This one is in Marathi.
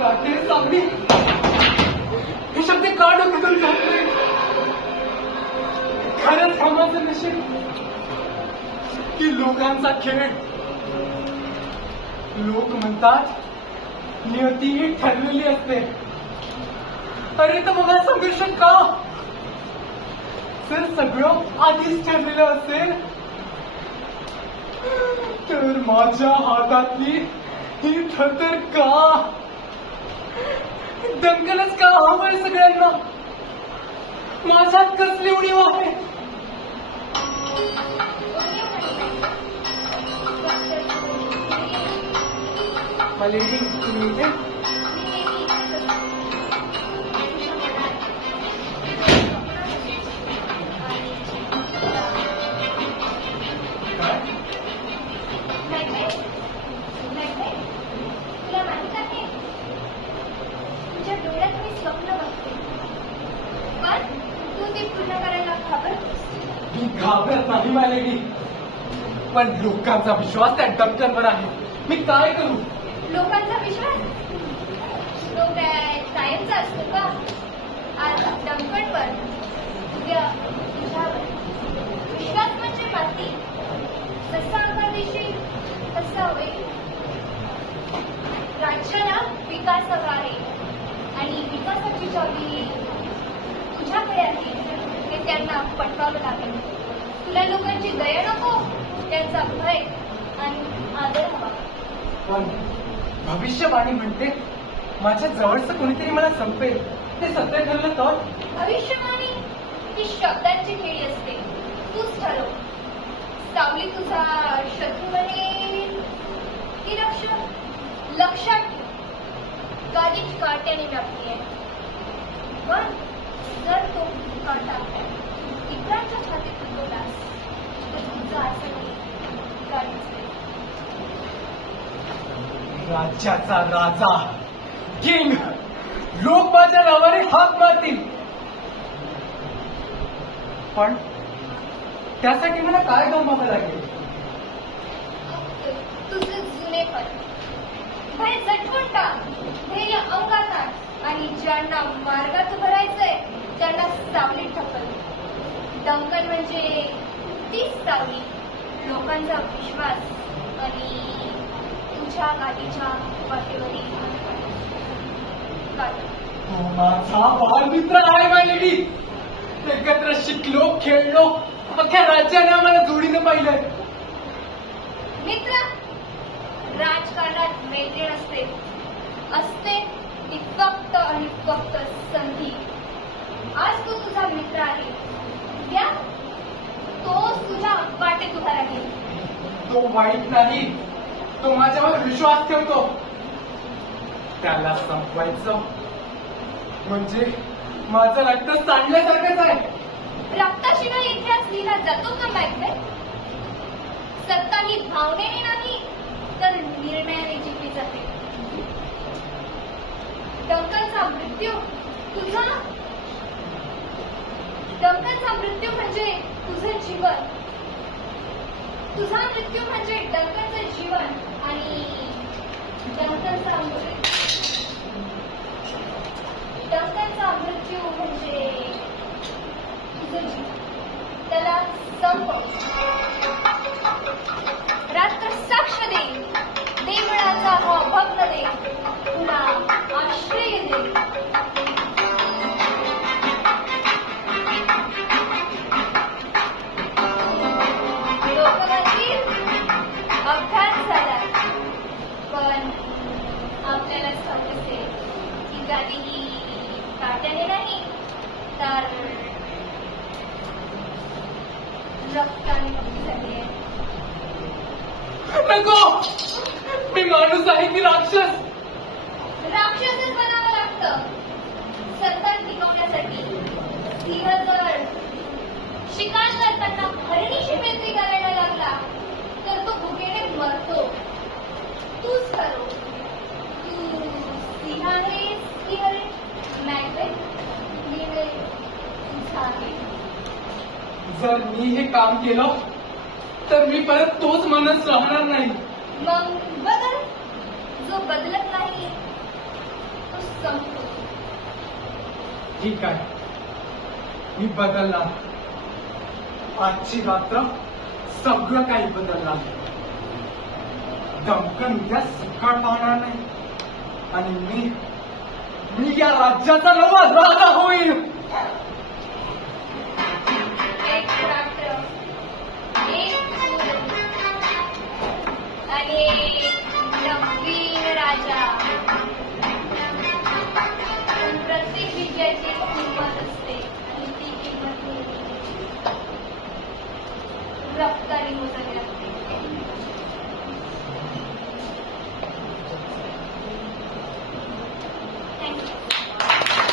काटे सावली हे शब्द का डोक्यातून जात नाही. खरंच कामाचं नशीब की लोकांचा खेळ. लोक म्हणतात नियती ही ठरलेली असते. अरे तर मग संघर्ष का? जर सगळं आधीच ठरलेलं असेल तर माझ्या हातातली ही थरथर का? दंगलच का हवंय सगळ्यांना? माझ्यात कसली उणीव आहे? मलेडी तुम्ही इथे? घाबरत नाही मलेडी, पण लोकांचा विश्वास त्या डंकनवर आहे. मी काय करू? लोकांचा विश्वास तो काय कायमचा असतो का? आज डंकनवर, उद्या तुझ्यावर. विश्वास म्हणजे माती, जसा आकार दिसेल तसा होईल. राज्याला विकास हवा आहे आणि विकासाची चावी तुझ्याकडे आहे. ते त्यांना पटवावं लागेल. तुला लोकांची दया नको, त्यांचा भय आणि आदर हवा. पण भविष्यवाणी म्हणते माझ्या जवळचं कोणीतरी मला संपेल. ते सत्य ठरलं तर? भविष्यवाणी ही शब्दांची खेळी असते. तूच ठरव. सावली तुझा शत्रू बनेल की रक्षक? लक्षात ठेव, गाडीच काट्याने व्यापली आहे. पण जर तो काटा इतरांच्या छातीत उगवलास तर तुझा असं नाही, गाडीच नाही. राज्याचा राजा किंग लोक माझ्या नावाने हाक मारतील. पण त्यासाठी मला काय गमवावं लागेल? तुझे जुनेपण, भय झटकून टाक, ध्येय अंगात आण आणि ज्यांना मार्गात भरायचंय त्यांना सावलीत ढकल. डंकन म्हणजे तीच सावली, लोकांचा विश्वास आणि तुझ्या गाडीच्या वाटेवरील गाडी. तो माझा बालमित्र आहे मलेडी. एकत्र शिकलो, खेळलो, अख्ख्या राज्याने आम्हाला जोडीनं पाहिलंय. मित्र राजकारणात मैत्रीण असते, असते ती फक्त आणि फक्त संधी. आज तो तुझा मित्र आहे, उद्या तो तुझ्या वाटेत उभा राहील. तो वाईट नाही, तो माझ्यावर विश्वास ठेवतो. त्याला संपवायचं म्हणजे माझं रक्त सांडल्यासारखंच आहे. रक्ताशिवाय इतिहास लिहिला जातो का माहिती? सत्ता ही भावनेने नाही तर निर्णयाने जिंकली जाते. डंकनचा मृत्यू तुझा, डंकनचा मृत्यू म्हणजे तुझं जीवन. तुझा मृत्यू म्हणजे डंकनचं जीवन आणि डंकनचा मृत्यू म्हणजे तुझं जीवन. त्याला संपव. रात्र साक्ष दे, देवळाचा हा भक्त दे, तुला आश्रय दे. लोक म्हणतील अपघात झाला, पण आपल्यालाच ठाऊक असेल की गाडी ही काट्याने नाही तर रक्ताने कमी झाली आहे. नको, मी माणूस आहे की राक्षस? राक्षसच बनावं लागतं सत्ता टिकवण्यासाठी. सिंह जर शिकार करताना हरणीशी मैत्री करायला लागला तर तो भुकेने मरतो. तूच ठरव, तू सिंह आहेस की हरण? मॅकबेथ निर्णय तुझा आहे. जर मी हे काम केलं तर मी परत तोच माणूस राहणार नाही. मग बदल. जो बदलत नाही संपतो. ठीक आहे, मी बदलणार. आजची रात्र सगळं काही बदलणार. दमकन उद्या सकाळ पाहणार नाही आणि मी या राज्याचा नवा राजा होईल.